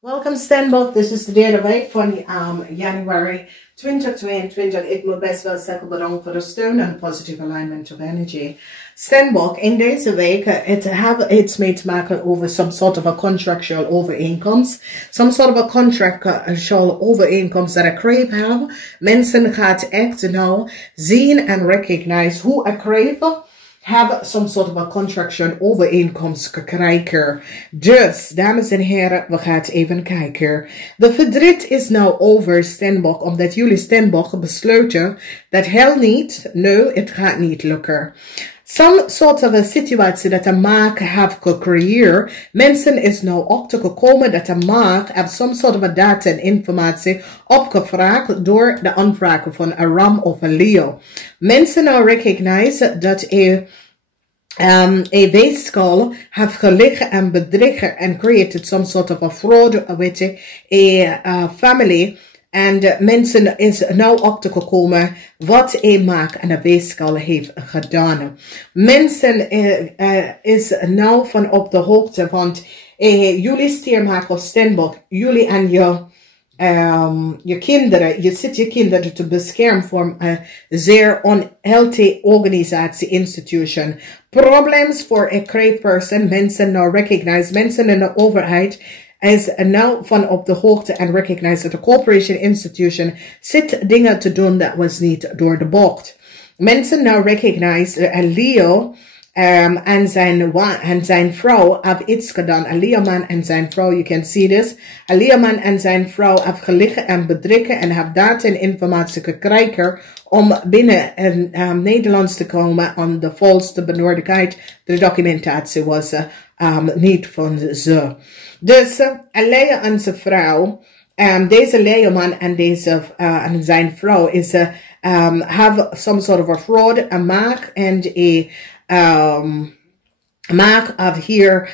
Welcome STEENBOK. This is de derde week van januari 2022. Ik moet best wel zeggen bedankt voor de steun en positive alignment of energy. STEENBOK, in deze week, it's mee te maken over some sort of a contractual overeenkomst. Some sort of a contractual overeenkomst that a crave have. Mensen gaat echt nou zien en recognize hoe a crave have some sort of a contraction overeenkomst krijgen. Dus, dames en heren, we gaan even kijken. De verdriet is nou over STEENBOK, omdat jullie STEENBOK besluiten dat hel niet, no, het gaat niet lukken. Some sort of a situatie dat een maak heeft gecreëerd. Mensen is nou op te gekomen dat een maak heeft some sort of a data en informatie opgevraagd door de aanvraag van een Ram of een Leo. Mensen nou recognize dat een weeskal heeft gelegen en bedriegen en created some sort of a fraud with a family. En mensen is nou opgekomen wat een maak en een weeskal heeft gedaan. Mensen is nou van op de hoogte, want jullie steenbok of STEENBOK, jullie en je kinderen, je zit je kinderen te beschermen voor een zeer unhealthy organisatie, institution. Problems for a crave person, mensen nou recognize, mensen in de overheid is now van op de hoogte en recognize dat de corporation institution zit dingen te doen dat was niet door de bocht. Mensen nou recognize Leo en zijn vrouw hebben iets gedaan. Een Leo-man en zijn vrouw, you can see this. Een Leo-man en zijn vrouw hebben gelegen en bedriegen en hebben data en informatie gekregen om binnen Nederlands te komen om de volste benodigheid. De documentatie was niet van ze. Dus een Leo en zijn vrouw, deze Leo-man en deze en zijn vrouw is have some sort of a fraud, a maak and a maak of hier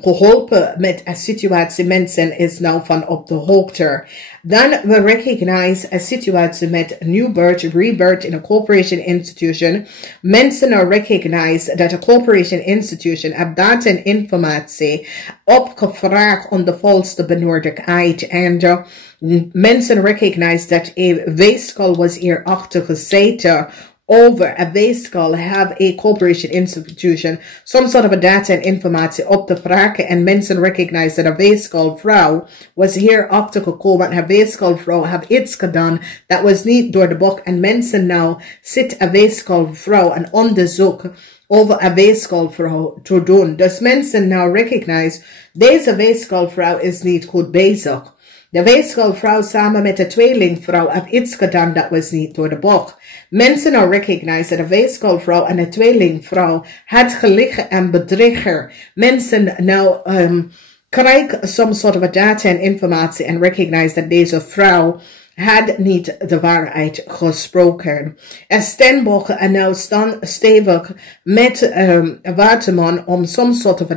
geholpen met een situatie. Mensen is nou van op de hoogte. Dan we recognize een situatie met new birth, rebirth in a corporation institution. Mensen nou recognize dat a corporation institution heb data en informatie opgevraagd om de volste benodigheid. En mensen recognize dat een weeskal was hier achter gezeten. Over a weeskal have a corporation institution some sort of a data and informatie op te vragen en mensen recognize that a weeskal vrouw was hier op te gekomen en a weeskal vrouw have iets gedaan dat was niet door de boek en mensen nou zit a weeskal vrouw een onderzoek over a weeskal vrouw te doen. Dus mensen nou recognize deze weeskal vrouw is niet goed bezig. De weeskalvrouw samen met de tweelingvrouw heeft iets gedaan dat was niet door de bocht. Mensen nou recognize dat de weeskalvrouw en de tweelingvrouw had gelegen en bedriegen. Mensen nou krijgen some sort of a data en informatie en recognize dat deze vrouw had niet de waarheid gesproken. En STEENBOK en nou staan stevig met Waterman om some sort of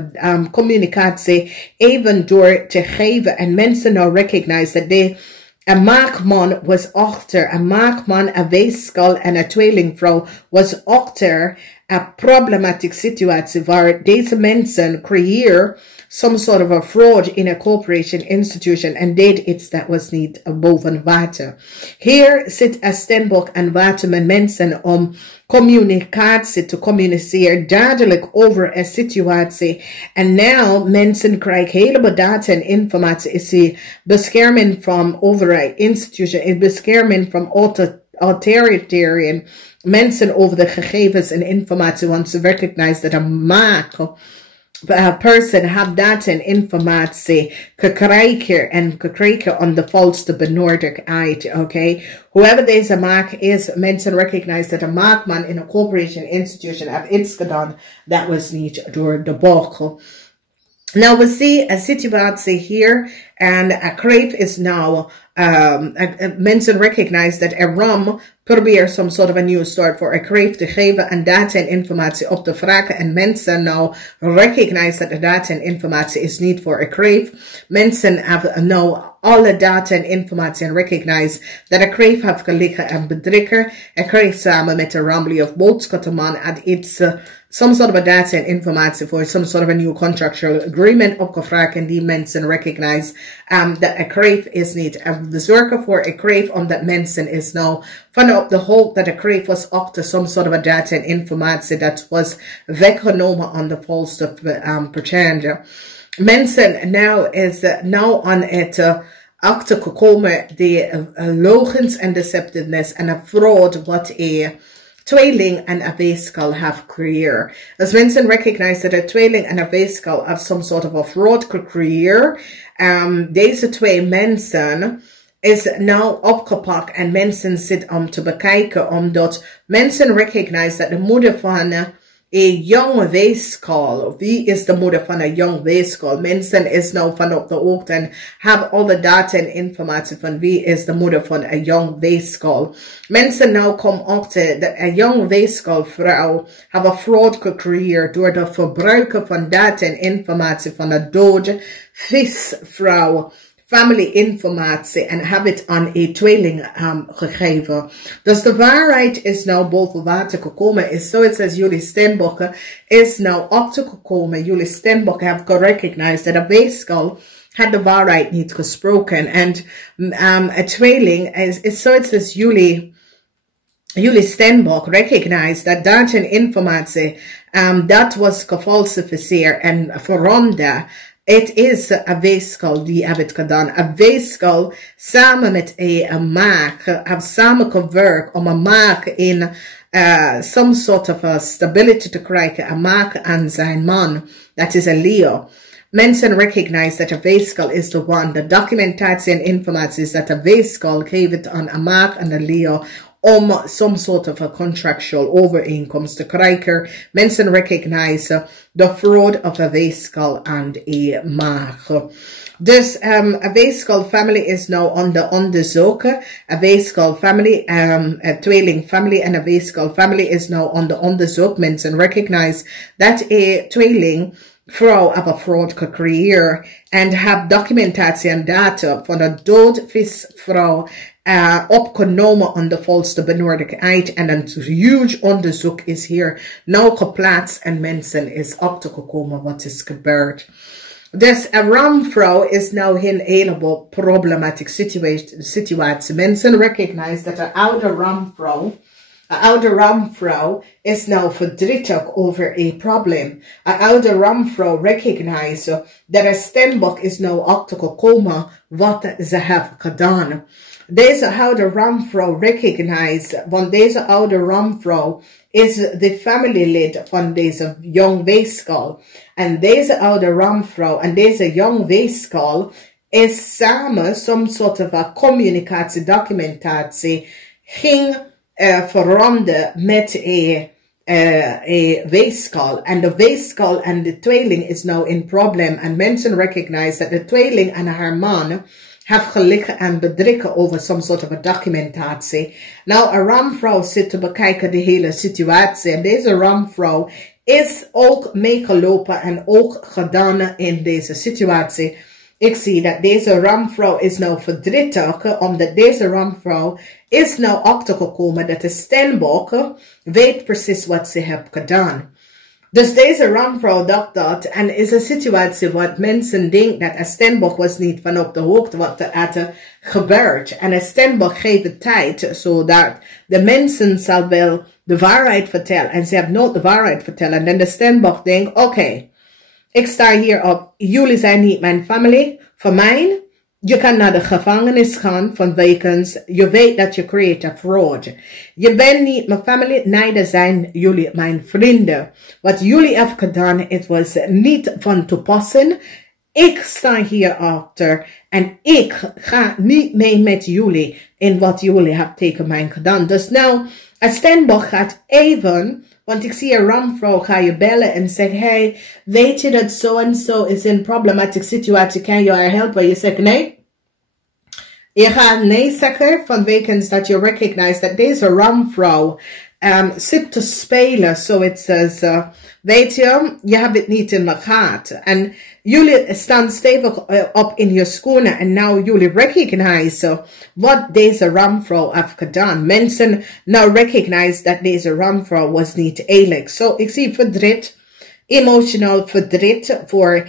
communicatie even door te geven. En mensen nou recognize dat een maakman was achter, een maakman, een weeskal en een tweelingvrouw was achter een problematieke situatie waar deze mensen creëren some sort of a fraud in a corporation institution and did iets that was niet boven water. Hier zit een STEENBOK en Waterman mensen om communicatie te communiceren duidelijk over een situatie. En nou mensen krijgen heleboel data en informatie. Is die bescherming van overheid institution, is bescherming van authoritarian mensen over de gegevens en informatie, want ze recognize dat een maak person have data en informatie gekregen on the volste benodigheid, okay? Whoever deze maak is, mensen recognize dat een maakman in a corporation institution have iets gedaan that was niet door de bocht. Now we see a situatie hier and a crave is now mensen recognize that a Ram probeert some sort of a new start for a crave te geven en data en informatie op te vragen en mensen now recognize that the data en informatie is niet voor a crave. Mensen have now alle data en informatie en recognize dat ik kreeg heb gelegen en bedrikker. Ik kreeg samen met de rambly of boodschappenman at iets some sort of a data and informatie voor some sort of a new contractual agreement opgevraagd en die mensen recognize dat ik kreeg is niet. De zorgen voor ik kreeg omdat mensen is nou vanop de hoop dat ik kreeg was achter some sort of a data and informatie dat was weggenomen aan de volste pretender. Mensen nou is nou aan het achtergekomen de logens en deceptiveness en een fraud wat tweeling en een weeskal have creëerd. Als mensen recognize dat een tweeling en een weeskal have some sort of a fraud creëerd, deze twee mensen is nou opgepakt en mensen zitten om te bekijken, omdat mensen recognize dat de moeder van een jonge weeskal, wie is de moeder van een jong weeskal? Mensen is nou van op de hoogte en hebben alle data en informatie van wie is de moeder van een jong weeskal. Mensen nou komen achter dat een jong weeskal vrouw hebben fraud gecreëerd door de verbruiken van data en informatie van een dode visvrouw. Family informatie en heb het aan een tweeling gegeven. Dus de waarheid is nou boven water gekomen. Is zoiets als jullie steenbokken is nou achtergekomen. Jullie steenbokken hebben gerecognized dat de weeskal had de waarheid niet gesproken. En een tweeling is zoiets als jullie steenbok recognized dat data en informatie dat was gefalsificeerd en veranderd. Het is een weeskal die heeft het gedaan. Een weeskal samen met een maag heeft samen gewerkt om een maag in some sort of a stability te krijgen. Een maag aan zijn man. Dat is een Leo. Mensen recognize dat een weeskal is de one. De documentatie en informatie is dat een weeskal geeft het aan een maag en een Leo. Om some sort of a contractual overeenkomst te krijgen. Mensen recognize the fraud of a weeskal and a maag. Dus a weeskal family is now onder onderzoeken. A weeskal family, a tweeling family en a weeskal family is now onder onderzoek. Mensen recognize that a tweeling vrouw heeft een fraud gecreëerd en heeft documentatie en data van een doodvisvrouw opgenomen aan de volste benodigdheid en een huge onderzoek is hier nou geplaatst en mensen is achtergekomen wat is gebeurd. Dus een ramvrouw is nou een heleboel problematieke situatie. Mensen recognize dat een oude ramvrouw is nou verdrietig over een probleem. Een oude ramvrouw recognize dat een steenbok is nou achtergekomen wat ze heeft gedaan. Deze oude ramvrouw recognize, want deze oude ramvrouw is de familielid van deze jong weeskal. En deze oude ramvrouw en deze jong weeskal is samen some sort of a communicatie, documentatie, ging veranderen met een weeskal. En de weeskal en de tweeling is nou in probleem. En mensen recognize dat de tweeling en haar man have gelegen en bedrikken over some sort of a documentatie. Nou, een ramvrouw zit te bekijken de hele situatie. En deze ramvrouw is ook meegelopen en ook gedaan in deze situatie. Ik zie dat deze ramvrouw is nou verdrietig, omdat deze ramvrouw is nou achtergekomen dat de steenbok weet precies wat ze heeft gedaan. Dus deze ramvrouw dacht dat en is een situatie wat mensen denken dat een steenbok was niet van op de hoogte wat er gebeurt. En een steenbok geeft de tijd zodat de mensen zal wel de waarheid vertellen. En ze hebben nooit de waarheid vertellen. En dan de steenbok denkt, oké, ik sta hier op, jullie zijn niet mijn familie. Voor mij, je kan naar de gevangenis gaan van wegens, je weet dat je creëert een fraud. Je bent niet mijn familie, neither zijn jullie mijn vrienden. Wat jullie hebben gedaan, het was niet van toepassing. Ik sta hier achter en ik ga niet mee met jullie in wat jullie hebben tegen mij gedaan. Dus nou, een steenbok gaat even, want ik zie een ramvrouw ga je bellen en zeggen, hey, weet je dat zo en zo is in een problematische situatie, kan je haar helpen? Je zegt nee. Je gaat nee zeggen vanwege dat je recognize dat deze ramvrouw zit te spelen. So it says, weet je hebt het niet in de gaten. En jullie staan stevig op in je schoenen. En nou jullie recognize wat deze ramvrouw heeft gedaan. Mensen nou recognize dat deze ramvrouw was niet eerlijk. So ik zie verdriet. Emotional verdriet voor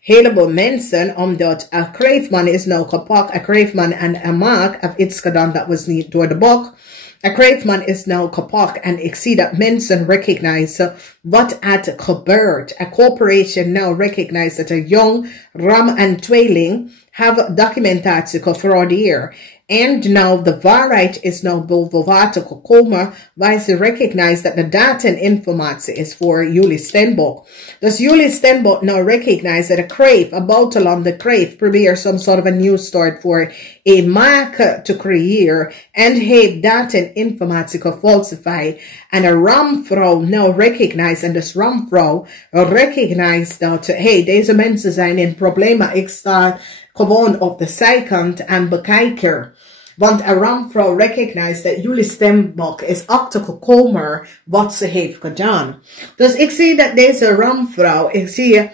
heleboel mensen, omdat een kreefman is nou gepakt, een kreefman en een maag heeft iets gedaan dat was niet door de boek. Een kreefman is nou gepakt en ik zie dat mensen recognize wat het gebeurt. Een corporation nou recognize dat een jong ram en tweeling hebben documentatie gefraudeerd. En nou de waarheid is nou boven water gekomen, waar ze recognize dat de data en informatie is voor jullie STEENBOK. Dus jullie STEENBOK nou recognize dat een kreef, een buitenlander kreef, probeert some sort of a new start voor een maker te creëren en heeft data en informatie gefalsified. En een ramvrouw nou recognize, en dus ramvrouw recognize dat, hey, deze mensen zijn in problemen, ik sta gewoon op de zijkant en bekijken. Want een ramvrouw recognize dat jullie STEENBOK is achtergekomen wat ze heeft gedaan. Dus ik zie dat deze ramvrouw, ik zie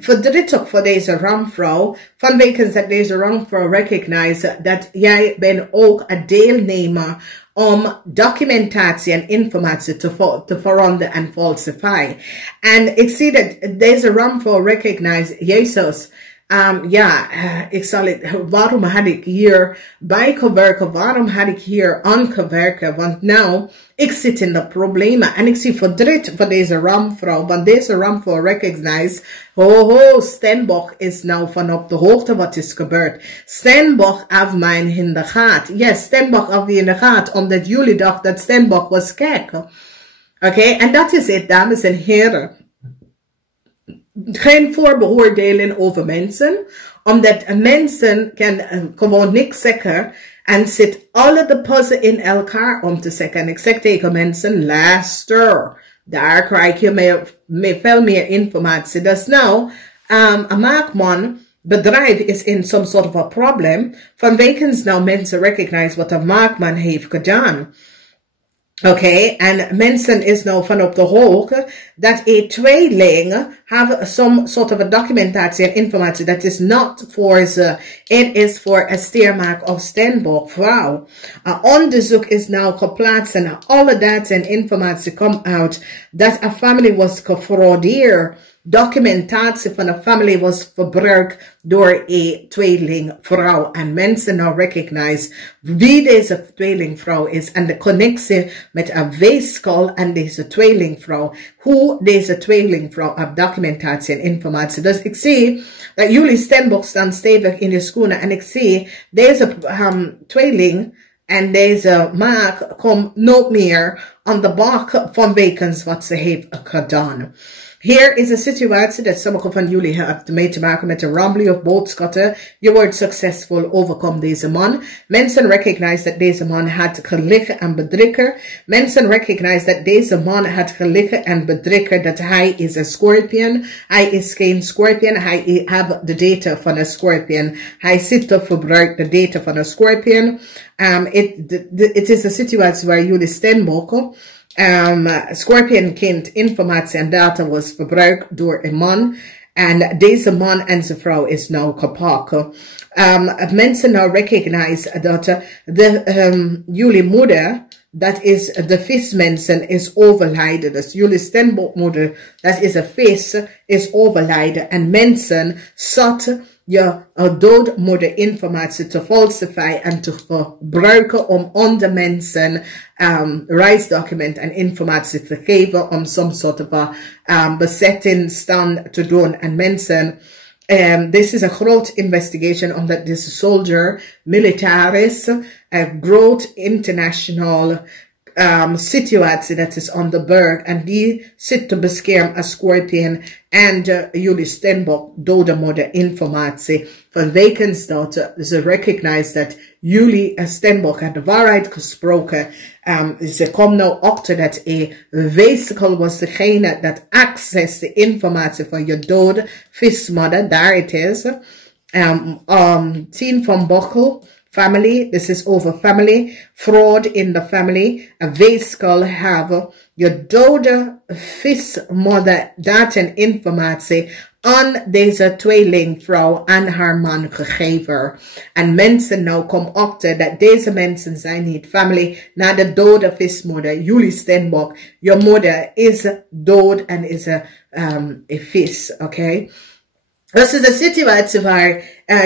verdrietig voor deze ramvrouw, vanwege dat deze ramvrouw recognize dat jij bent ook een deelnemer om documentatie en informatie te veranderen en falsifieren. En ik zie dat deze ramvrouw recognize, Jezus, ik zal het, waarom had ik hier bijgewerkt, waarom had ik hier aangewerkt, want nou, ik zit in de problemen en ik zie verdriet voor deze ramvrouw, want deze ramvrouw recognize, STEENBOK is nou van op de hoogte wat is gebeurd. STEENBOK heeft mij in de gaten. Yes, STEENBOK heeft in de gaten, omdat jullie dachten dat STEENBOK was gek. Oké, en dat is het, dames en heren. Geen voorbeoordeling over mensen, omdat mensen kan gewoon niks zeggen en zit alle de puzzel in elkaar om te zeggen. En ik zeg tegen mensen, luister, daar krijg je veel meer informatie. Dus nou, een maakman bedrijf is in some sort of a problem, vanwege nou mensen recognize wat een maakman heeft gedaan. Oké, en mensen is nou van op de hoogte dat een tweeling hebben some sort of a documentatie en informatie dat is not voor ze, het is voor een steermaak of STEENBOK vrouw. Een onderzoek is nou geplaatst en alle data en informatie komt uit dat een familie was gefraudeerd. Documentatie van een familie was verbruikt door een tweelingvrouw. En mensen nou recognize wie deze tweelingvrouw is. En de connectie met een weeskal en deze tweelingvrouw. Hoe deze tweelingvrouw heeft documentatie en informatie. Dus ik zie dat jullie STEENBOK staan stevig in je schoenen. En ik zie deze tweeling en deze maag komt nooit meer aan de bak vanwege wat ze heeft gedaan. Hier is een situatie dat sommige van jullie hebben mee te maken met een rambly of boodschatten. Je wordt succesvol, overkom deze man. Mensen recognize dat deze man had geliegen en bedriegen. Mensen recognize dat deze man had geliegen en bedriegen, dat hij is een scorpion. Hij is geen scorpion, hij heeft de data van een scorpion. Hij zit te verbruiken de data van een scorpion. Het is een situatie waar jullie STEENBOK Scorpion kind informatie en data was verbruikt door een man. En deze man en zijn vrouw is nou gepakt. Mensen nou recognize dat jullie moeder, dat is de vismensen, is overlijden. Dus jullie STEENBOK moeder, dat is een vis, is overlijden. En mensen zat je doodmoeder informatie te falsifieren en te gebruiken om andere mensen reisdocument en informatie te geven om some sort of bezettingsstand te doen. En mensen, this is een groot investigation omdat deze soldier militaris, een groot international situatie dat is aan de berg en die zit te beschermen als scorpion en jullie STEENBOK dode moeder informatie vanwege dat ze recognize dat jullie STEENBOK had de waarheid gesproken. Ze komen nou achter dat een weeskal was degene dat access de informatie van je dode vismodder, daar het is. 10 van Bokkel. family. This is over family. Fraud in the family. A weeskal have je dode vismodder daten informatie aan deze tweelingvrouw en haar man gegeven. En mensen nou komen achter dat deze mensen zijn niet family na de dode vismoeder. Jullie STEENBOK, je moeder is dood en is een vis, oké? Dat is de situatie waar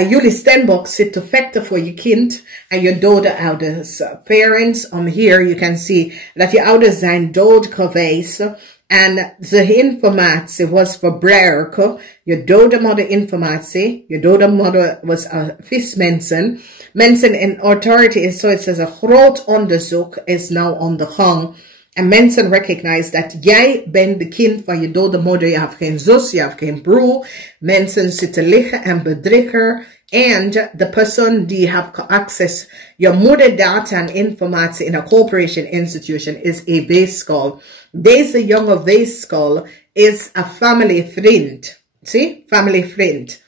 jullie STEENBOK zit te vechten voor je kind en je dode ouders. Parents, here you can see dat je ouders zijn dood geweest. En de informatie was verbruiken. Je dode moeder informatie. Je dode moeder was vismensen. Mensen in authority is zoiets als een groot onderzoek is nou aan de gang. En mensen recognize dat jij bent de kind van je dode moeder. Je hebt geen zus, je hebt geen broer. Mensen zitten liggen en bedriegen. En de persoon die heeft access je moeder data en informatie in een corporation institution is een weeskal. Deze jonge weeskal is een family vriend. Zie? Family vriend.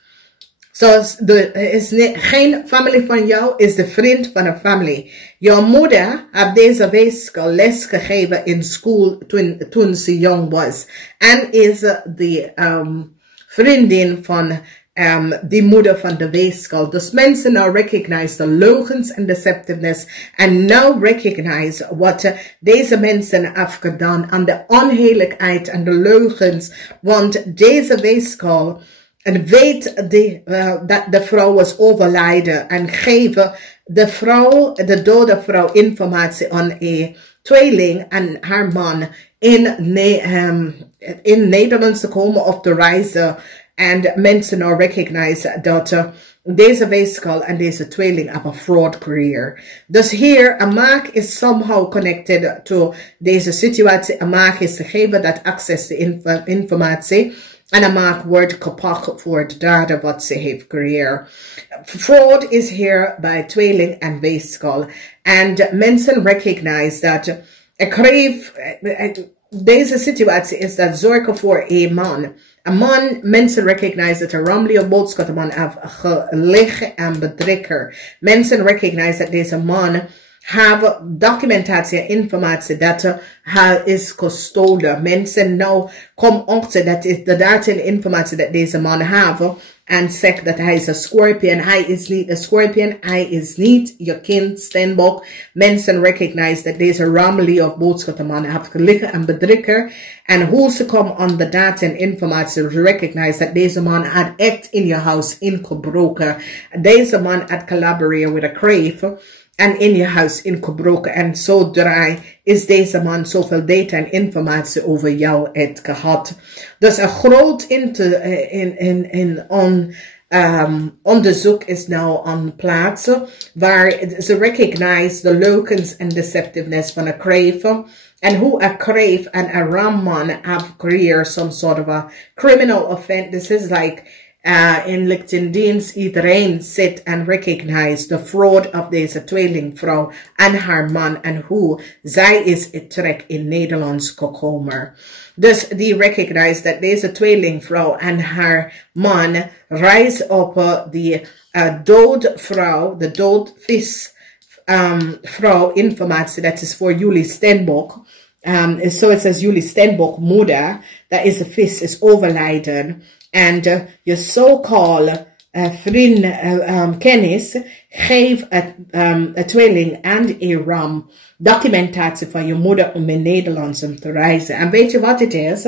Zoals is geen familie van jou, is de vriend van een familie. Jouw moeder heeft deze weeskal les gegeven in school toen ze jong was. En is de vriendin van die moeder van de weeskal. Dus mensen now recognize the leugens en deceptiveness. And now recognize wat deze mensen hebben gedaan aan de onheerlijkheid en de leugens. Want deze weeskal en weet dat de vrouw was overlijden. En geven de vrouw, de dode vrouw, informatie aan een tweeling en haar man in Nederland te komen op de reizen. En mensen nou recognize dat deze weeskal en deze tweeling hebben een fraud career. Dus hier, een maag is somehow connected to deze situatie. Een maag is gegeven dat access to informatie. En een maag wordt gepakt voor de daden wat ze heeft career. Fraud is hier bij tweeling en weeskal. En mensen recognize dat deze situatie is dat zorgen voor een man. Een man, mensen recognize dat een ramlige boodschapman heeft gelegen en bedrikker. Mensen recognize dat deze man heeft documentatie en informatie dat hij is gestolen. Mensen nou komen achter dat is de data en informatie dat deze man heeft. En zegt dat hij is een scorpion. Hij is niet een scorpion. Hij is niet je kind, STEENBOK. Mensen recognize dat deze rammelie of boodschapman heeft gelegen en bedrikker. En hoe ze komen aan de data en informatie, recognize dat deze man had echt in je huis ingebroken. Deze man had collaboreerd met een crave. En in je huis ingebroken. En zodra is deze man zoveel data en informatie over jou heeft gehad. Dus een groot onderzoek is nou aan plaats. Waar ze recognize de leugens en deceptiveness van een crave. En hoe een crave en een ramman have career some sort of a criminal offense. This is like in lichtendienst iedereen zit en recognize the fraud of deze tweelingvrouw en haar man en hoe zij is terug in Nederland gekomen. Dus die recognize dat deze tweelingvrouw en haar man reis op die doodvrouw, de doodvis vrouw informatie, dat is voor jullie STEENBOK. So it says jullie STEENBOK moeder, dat is de vis, is overlijden. En je so-called vriend, kennis, geef een tweeling en een ram documentatie van je moeder om in Nederland te reizen. En weet je wat het is?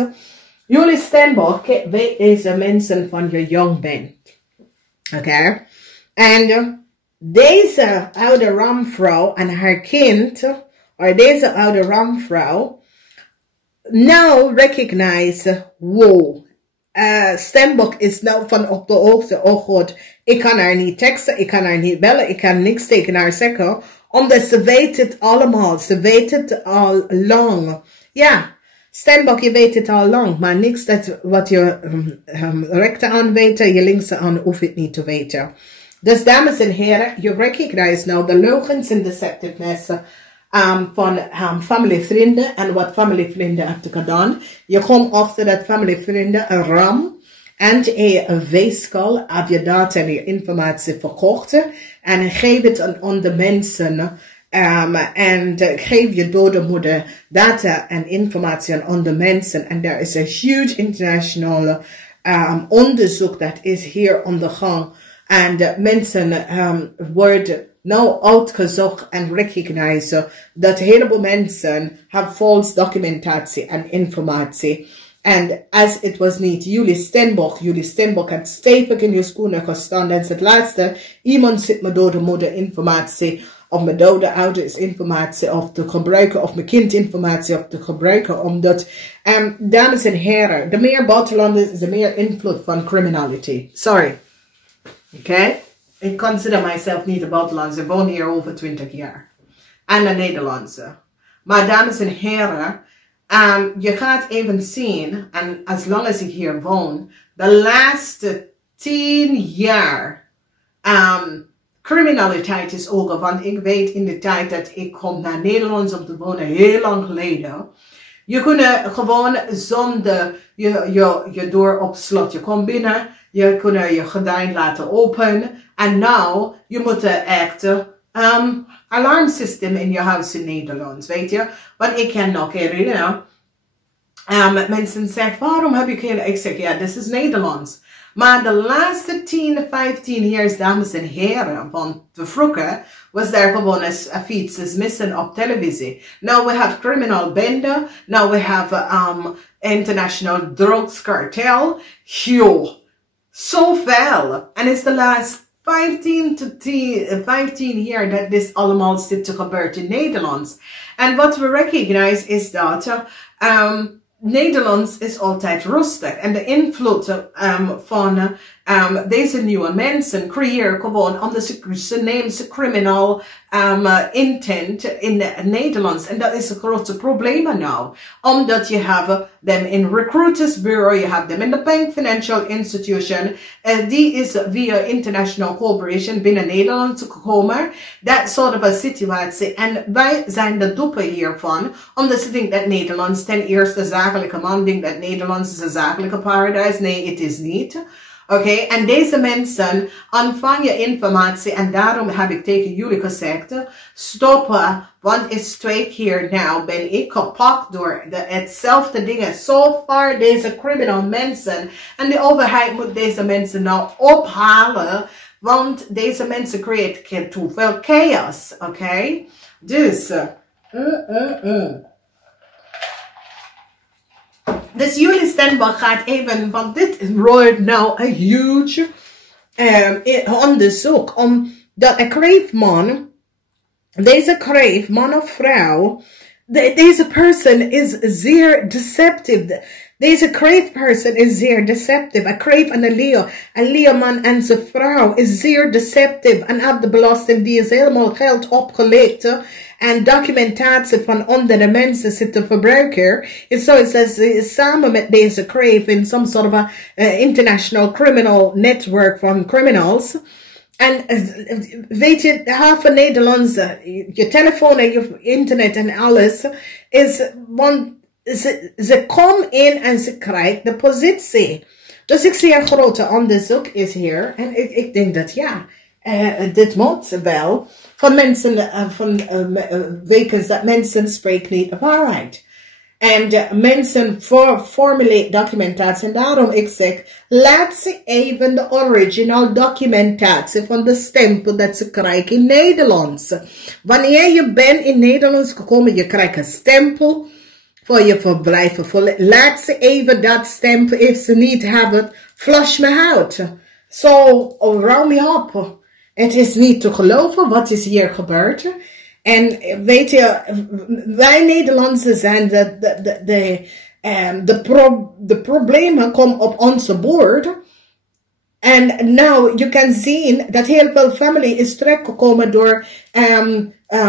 Jullie STEENBOK weet deze mensen van je jong bent. Oké? En deze oude ramvrouw en haar kind, of deze oude ramvrouw, now recognize, wow. STEENBOK is nou van op de hoogte. Oh god, ik kan haar niet teksten, ik kan haar niet bellen, ik kan niks tegen haar zeggen. Omdat ze weet het allemaal. Ze weet het al lang. Ja, STEENBOK, je weet het al lang. Maar niks dat wat je rechteraan weet, je linkse hoeft het niet te weten. Dus dames en heren, je recognize nou de leugens en deceptiveness van familievrienden en wat familievrienden hebben gedaan. Je komt achter dat familievrienden een ram en een weegschaal heb je data en je informatie verkocht en geef het aan de mensen en geef je dodenmoeder data en informatie aan de mensen en there is a huge international onderzoek dat is hier aan de gang en mensen worden nou uitgezocht en recognized dat een heleboel mensen hebben false documentatie en informatie. En als het was niet jullie STEENBOK had stevig in je schoenen gestaan. En het laatste, iemand zit me door de moeder informatie, of mijn dode ouders informatie, of te gebruiken, of mijn kind informatie, of te gebruiken, omdat, dames en heren, de meer buitenlanders, de meer invloed van criminality. Sorry. Oké? Ik consider myself niet een buitenlandse, ik woon hier over 20 jaar. En een Nederlandse. Maar dames en heren, je gaat even zien, en as long as ik hier woon, de laatste 10 jaar, criminaliteit is ook, want ik weet in de tijd dat ik kom naar Nederland om te wonen, heel lang geleden, je kunt gewoon zonder je deur op slot. Je komt binnen, je kunt je gordijn laten open, en nou, je moet echt alarmsysteem in je huis in Nederland, weet je. Want ik ken nog herinneren, mensen zeggen, waarom heb je geen, ik zeg, ja, dit is Nederlands. Maar de laatste 10, 15 jaar, dames en heren, van de vroeger, was daar gewoon een fiets missen op televisie. Now we have criminal bende, now we have international drugs cartel. Yo, zoveel. En het is de laatste 15 jaar dat dit allemaal zit te gebeuren in Nederland. En wat we recognize is dat Nederlands is altijd rustig. En de invloed van deze nieuwe mensen creëren gewoon omdat ze nemen ze criminal intent in Nederlands. En dat is een grote probleem nou. Omdat je hebt them in recruiters bureau, je hebt them in de bank financial institution. Die is via international cooperation binnen Nederland gekomen. Dat soort van situatie. En wij zijn de dupe hiervan. Omdat ze denken dat Nederlands ten eerste zakelijke man denkt dat Nederlands is een zakelijke paradijs. Nee, het is niet. Oké, en deze mensen ontvangen informatie en daarom heb ik tegen jullie gezegd, stoppen, want it's 2 keer nou ben ik gepakt door hetzelfde dingen. So far deze criminal mensen en de overheid moet deze mensen nou ophalen, want deze mensen creëren te veel chaos, oké? Dus, Dus jullie STEENBOK gaat even, want dit wordt nou een huge onderzoek. Omdat een kreefman, deze kreefman of vrouw, deze persoon is zeer deceptive. Deze kreefperson is zeer deceptive. Een kreef en een leeuwman en zijn vrouw is zeer deceptive. En op de belasting die is helemaal geld opgelegd. En documentatie van andere mensen zitten verbruiken. Is zo is samen met deze kreef in some sort of a international criminal network van criminals. En weet je, half van Nederlands, je telefoon en je internet en alles is, want ze komen in en ze krijgen de positie. Dus ik zie een grote onderzoek is hier. En ik denk dat ja, dit moet wel. Van mensen, van weken dat mensen spreken niet de waarheid. En mensen formuleren documentatie. En daarom ik zeg, laat ze even de original documentatie van de stempel dat ze krijgen in Nederlands. Wanneer je bent in Nederlands gekomen, je krijgt een stempel voor je verblijf. Laat ze even dat stempel, if ze niet hebben, flush me out. So, round me up. Het is niet te geloven wat is hier gebeurd. En weet je, wij Nederlandse zijn de problemen komen op onze bord. En nou, je kan zien dat heel veel familie is terechtgekomen door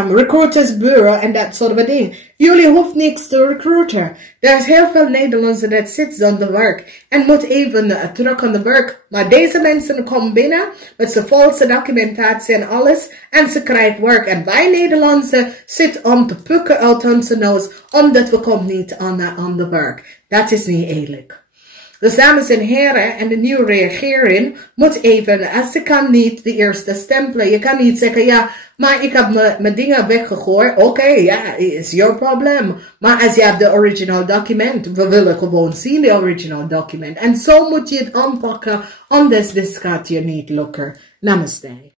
recruiters bureau en dat soort van dingen. Jullie hoeven niks te recruiten. Er is heel veel Nederlandse dat zitten aan de werk en moet even terug aan de werk. Maar deze mensen komen binnen met zijn valse documentatie en alles en ze krijgen werk. En wij Nederlandse zitten om te pukken uit onze neus omdat we komen niet aan de werk. Dat is niet eerlijk. Dus dames en heren, en de nieuwe reagering moet even, als je kan niet de eerste stempelen. Je kan niet zeggen, ja, maar ik heb mijn dingen weggegooid. Oké, ja, is your problem. Maar als je hebt de original document, we willen gewoon zien de original document. En zo moet je het aanpakken, anders dit gaat je niet lukken. Namaste.